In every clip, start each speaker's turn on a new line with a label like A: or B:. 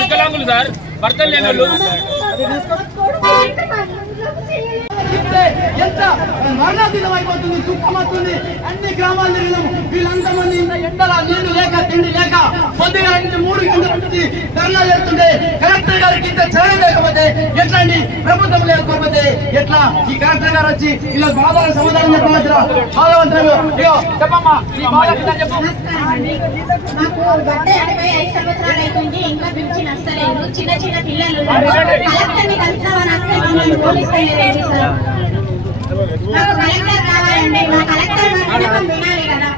A: వికలాంగులు సార్ భర్తలు లేని వాళ్ళు.
B: మరణాతీతం అయిపోతుంది తుప్పమవుతుంది అన్ని గ్రామాలు తిరిగినాం. వీళ్ళంతా మంది ఇంత ఎండల నీళ్ళు లేక తిండి లేక పొద్దుగా ఇంటి మూడు గంటల నుంచి ధర్నా చేస్తుంటే కలెక్టర్ గారికి ఇంత చర్య లేకపోతే ఎట్లా అండి? ప్రభుత్వం లేకపోతే ఎట్లా? ఈ కలెక్టర్ గారు వచ్చి ఇలా బాధల సమాధానం చెప్పవచ్చురా బాధవంతరం ఇగో చెప్పమ్మా ఈ బాధ చెప్పు.
C: మాకు గడ్డ ఎనభై ఐదు సంవత్సరాలు అవుతుంది ఇంకా పిలిచి నచ్చలేదు. చిన్న చిన్న పిల్లలు కలెక్టర్ని కలుస్తామని వస్తే మమ్మల్ని పోలీసులు సార్ మాకు కలెక్టర్ కావాలండి మా కలెక్టర్ మా విన్నపం వినాలి కదా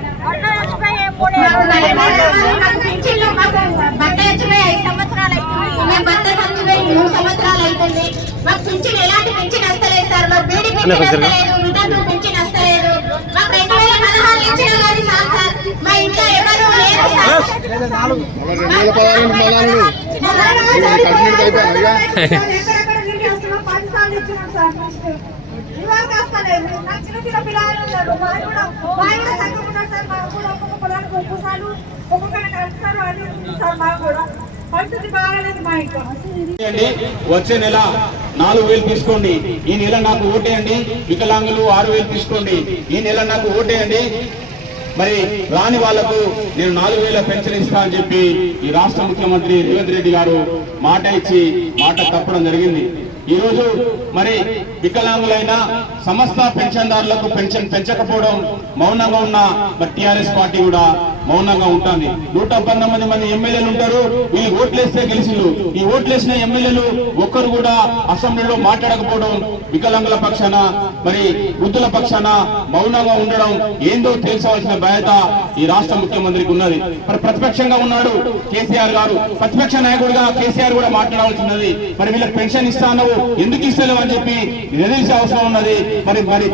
C: మాకు కలెక్టర్ కావాలి మాకు పింఛన్లు మాకు బట్ట వచ్చిపోయి ఐదు సంవత్సరాలు అవుతుంది మేము బట్ట వచ్చిపోయి మూడు సంవత్సరాలు అవుతుంది మాకు ఎలాంటి పింఛన్ వస్తలేదు సార్ మాకు బీడీ పింఛన్ వస్తలేదు వృద్ధాప్య పింఛన్ వస్తలేదు మాకు రెండు. వేల పదహారు ఇచ్చిన కానీ సార్ సార్ మా ఇంట్లో ఎవరు లేరు సార్ లేదు నా చిన్న చిన్న
D: రెండు వేల పదహారు పదహారు కట్టినట్టు అయిపోయాను ఇక
E: పరిస్థితి బాగాలేదు మా ఇంట్లో.
F: చేయండి. వచ్చే నెల నాలుగు వేలు తీసుకోండి. ఈ నెల నాకు ఓటేయండి. వికలాంగులు ఆరు వేలు తీసుకోండి. ఈ నెల నాకు ఓటేయండి. మరి రాని వాళ్ళకు నేను నాలుగు వేల పెన్షన్ ఇస్తా అని చెప్పి ఈ రాష్ట్ర ముఖ్యమంత్రి రేవంత్ రెడ్డి గారు మాట ఇచ్చి మాట తప్పడం జరిగింది. ఈ రోజు మరి వికలాంగులైన సమస్త పెన్షన్దారులకు పెన్షన్ పెంచకపోవడం మౌనంగా ఉన్న టిఆర్ఎస్ పార్టీ కూడా మౌనంగా ఉంటుంది. నూట పంతొమ్మిది మంది ఎమ్మెల్యేలు ఉంటారు. ఈ ఓట్లేస్తే గెలిచిండ్రు ఈ ఓట్లేసిన ఎమ్మెల్యేలు ఒక్కరు కూడా అసెంబ్లీలో మాట్లాడకపోవడం వికలాంగుల పక్షాన మరి వృద్ధుల పక్షాన మౌనంగా ఉండడం ఏందో తెలుసవలసిన బాధ్యత ఈ రాష్ట్ర ముఖ్యమంత్రికి ఉన్నది. మరి ప్రతిపక్షంగా ఉన్నాడు కేసీఆర్ గారు. ప్రతిపక్ష నాయకుడుగా కేసీఆర్ కూడా మాట్లాడవలసినది. మరి వీళ్ళకి పెన్షన్ ఇస్తాను ఎందుకు ఇస్తలేవు అని చెప్పి నిలదీసే అవసరం ఉన్నది. మరి మరి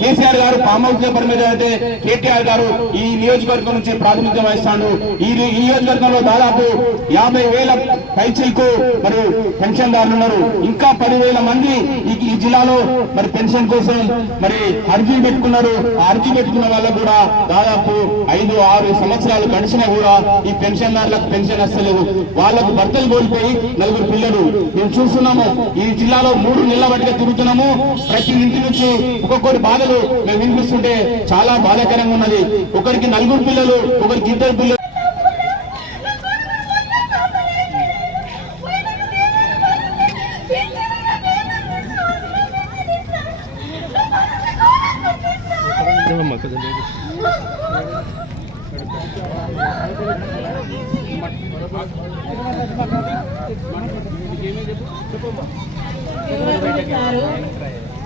F: కేసీఆర్ గారు ఫామ్ హౌస్ పేపర్ మీద అయితే కేటీఆర్ గారు ఈ నియోజకవర్గం నుంచి ప్రాతినిధ్యం వహిస్తాడు. ఈ నియోజకవర్గంలో దాదాపు యాభై వేల పైచీలకు మరి పెన్షన్దారులు ఉన్నారు. ఇంకా పదివేల మంది ఈ జిల్లాలో మరి పెన్షన్ కోసం మరి అర్జీ పెట్టుకున్నారు. ఆ అర్జీ పెట్టుకున్న వాళ్ళకు కూడా దాదాపు ఐదు ఆరు సంవత్సరాలు గడిచినా కూడా ఈ పెన్షన్దారులకు పెన్షన్ వస్తలేదు. వాళ్ళకు భర్తలు కోల్పోయి నలుగురు పిల్లలు. మేము చూస్తున్నాము ఈ జిల్లాలో మూడు నెలల బట్టిగా తిరుగుతున్నాము. ప్రతి ఇంటి నుంచి ఒక్కొక్కటి బాధ బాధలు మేము వినిపిస్తుంటే చాలా బాధాకరంగా ఉన్నది. ఒకరికి నలుగురు పిల్లలు ఒకరికి ఇద్దరు పిల్లలు.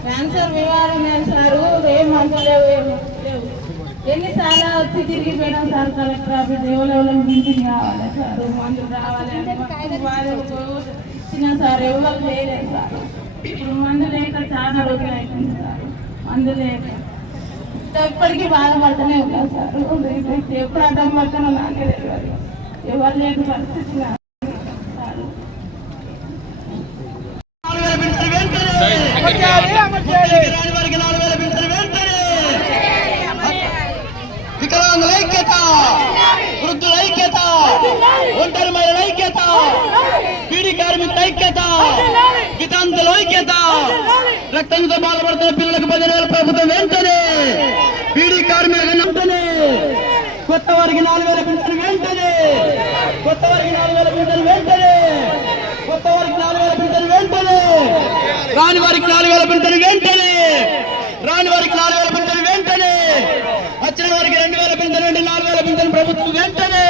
E: క్యాన్సర్ వివరాలు చేశారు ఏం మందులు లేవు ఏం లేవు ఎన్నిసార్లు వచ్చి తిరిగి పోయినాం సార్ కలెక్టర్ ఆఫీస్ ఎవరెవరో మీటింగ్ కావాలి సార్ మందులు రావాలి అని ఇచ్చిన సార్ ఎవరు చేయలేదు సార్. ఇప్పుడు మందు లేక చాలా రోజులు అవుతుంది సార్. మందు లేక. ఎప్పటికీ బాధపడుతూనే ఉన్నా సార్. ఎప్పుడు అడ్డం పడుతున్నా నాకే తెలియదు. ఎవరు లేని పరిస్థితి నాకు. సార్
B: రాని వారికి నాలుగు వేల పెన్షన్ వెంటనే వికలాంగుల ఐక్యత వృద్ధుల ఐక్యత ఒంటరి మహిళల ఐక్యత పీడి కార్మికుల ఐక్యత వితాంతుల ఐక్యత రక్తంతో బాధపడుతున్న పిల్లలకు పదిహేను వేల ప్రభుత్వం వెంటనే పీడి కార్మికులకు కొత్త వారికి నాలుగు వేల పెన్షన్ వెంటనే కొత్త వారికి నాలుగు వేల పెన్షన్ వెంటనే కొత్త వారికి నాలుగు వేల పెన్షన్ వెంటనే రాని వారికి నాలుగు వేల పెన్షన్ వెంటనే! రాని వారికి నాలుగు వేల పెన్షన్ వెంటనే! వచ్చిన వారికి రెండు వేల పెన్షన్ వెంటనే నాలుగు వేల పెన్షన్ ప్రభుత్వం వెంటనే!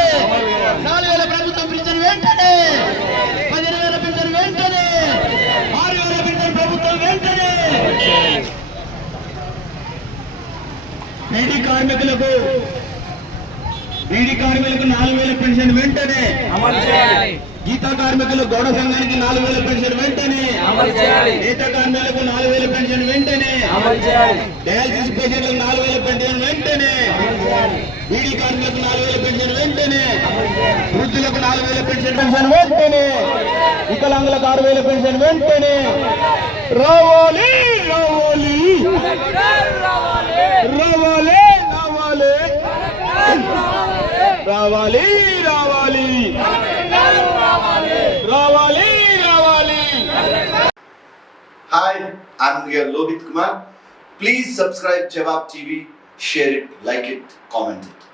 B: నాలుగు వేల ప్రభుత్వం పెన్షన్ వెంటనే! పదిహేను వేల పెన్షన్ వెంటనే! ఆరు వేల పెన్షన్ ప్రభుత్వం వెంటనే! బీడీ కార్మికులకు బీడీ కార్మికులకు నాలుగు వేల పెన్షన్ వెంటనే గీతా కార్మికులు గౌడ సంఘానికి నాలుగు వేల పెన్షన్ వెంటనే. నేత కార్మికులకు నాలుగు వేల పెన్షన్ వెంటనే. డయాలసిస్ పేషెంట్లకు నాలుగు వేల పెన్షన్ వెంటనే. బీడీ కార్మికులకు నాలుగు వేల పెన్షన్ వెంటనే. వృద్ధులకు నాలుగు వేల పెన్షన్ పెన్షన్ వెంటనే. వికలాంగులకు ఆరు వేల పెన్షన్ వెంటనే. రావాలి రావాలి. రావాలి రావాలి. రావాలి. రావాలి.
G: Hi, I'm your Lohit Kumar. Please subscribe Jawab TV, share it, like it, comment it.